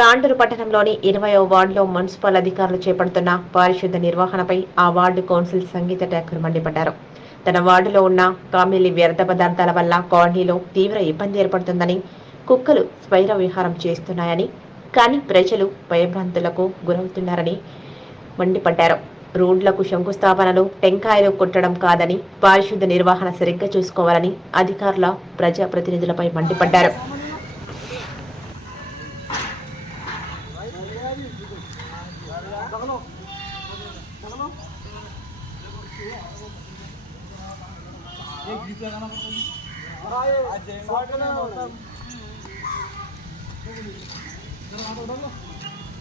తాండూరు పట్టణంలోని ఇరవయో వార్డులో మున్సిపల్ అధికారులు చేపడుతున్న పారిశుద్ధ నిర్వహణపై ఆ వార్డు కౌన్సిల్ సంగీత ఠాకూర్ మండిపడ్డారు. తన వార్డులో ఉన్న కామిలి వ్యర్థ పదార్థాల వల్ల కాలనీలో తీవ్ర ఇబ్బంది ఏర్పడుతుందని కుక్కలు స్వైర విహారం చేస్తున్నాయని కానీ ప్రజలు భయభ్రాంతులకు గురవుతున్నారని మండిపడ్డారు. రోడ్లకు శంకుస్థాపనలు టెంకాయలు కొట్టడం కాదని పారిశుద్ధ నిర్వహణ సరిగ్గా చూసుకోవాలని అధికారుల ప్రజాప్రతినిధులపై మండిపడ్డారు.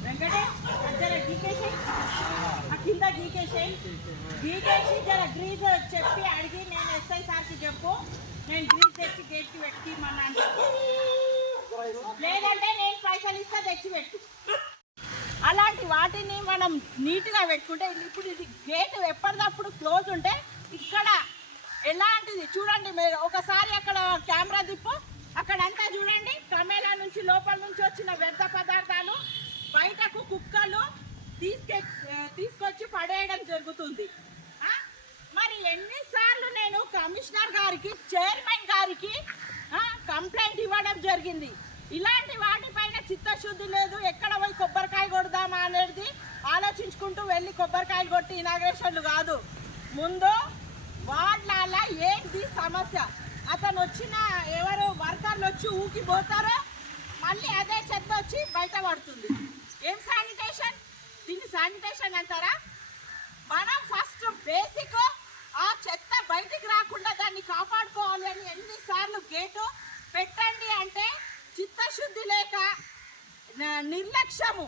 వెంకటేష్ జర గీకేసి ఆ కింద గీకేసి గీకేసి జర గ్రీజ్ చెప్పి అడిగి నేను ఎస్ఐ సార్కి చెప్పు నేను గ్రీజ్ తెచ్చి గేట్కి పెట్టి మన్నాను లేదంటే నేను పైసలు ఇస్తా తెచ్చి పెట్టు వాటిని మనం నీట్గా పెట్టుకుంటే ఇప్పుడు ఇది గేట్ ఎప్పటికప్పుడు క్లోజ్ ఉంటే ఇక్కడ ఎలాంటిది? చూడండి మీరు ఒకసారి అక్కడ కెమెరా దిప్పు. అక్కడంతా చూడండి కమేలా నుంచి లోపల నుంచి వచ్చిన వ్యర్థ పదార్థాలు బయటకు కుక్కలు తీసుకె తీసుకొచ్చి పడేయడం జరుగుతుంది. మరి ఎన్నిసార్లు నేను కమిషనర్ గారికి చైర్మన్ గారికి కంప్లైంట్ ఇవ్వడం జరిగింది. ఇలాంటి వాటిపైన చిత్తశుద్ధి లేదు. ఎక్కడ పోయి కొబ్బరికాయ కొడదామా అనేది ఆలోచించుకుంటూ వెళ్ళి కొబ్బరికాయలు కొట్టి ఇనాగ్రేషన్లు కాదు. ముందు వాడ్లాల ఏంటి సమస్య? అతను వచ్చిన ఎవరు వర్కర్లు వచ్చి ఊకిపోతారో మళ్ళీ అదే చెత్త వచ్చి బయట పడుతుంది. ఏం శానిటేషన్? దీన్ని శానిటేషన్ అంటారా? మనం ఫస్ట్ బేసిక్ ఆ చెత్త బయటికి రాకుండా దాన్ని కాపాడుకోవాలి అని ఎన్నిసార్లు గేటు పెట్టండి అంటే చిత్తశుద్ధి లేక నిర్లక్ష్యము.